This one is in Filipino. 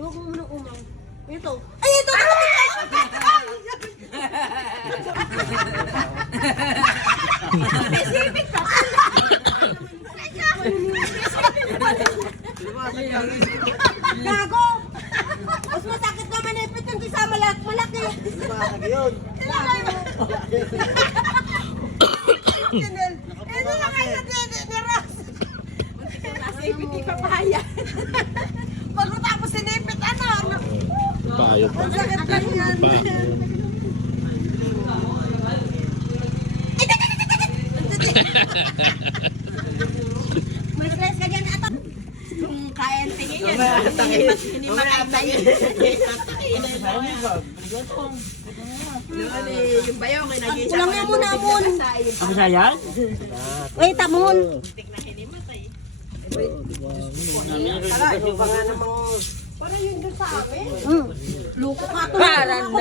Iwan ko muna umang. Ito. Ay, ito! Specific ka! Gago! Mas masakit na manipit yung kisa malaki. Yun. Ito lang kayo ni Ross. Nasa ipit ni papaya. Pag matapos sinipit, ano? Payot. Ang sakit lang yan. May stress ka dyan, ato. Kung kaya tingin yan, hindi makatay. Yung bayaw, may nag-iisa. Kulang nga muna, Amon. Ang sayang? Wait, Amon. Parang yun doon sa amin. Luko ka to. Parang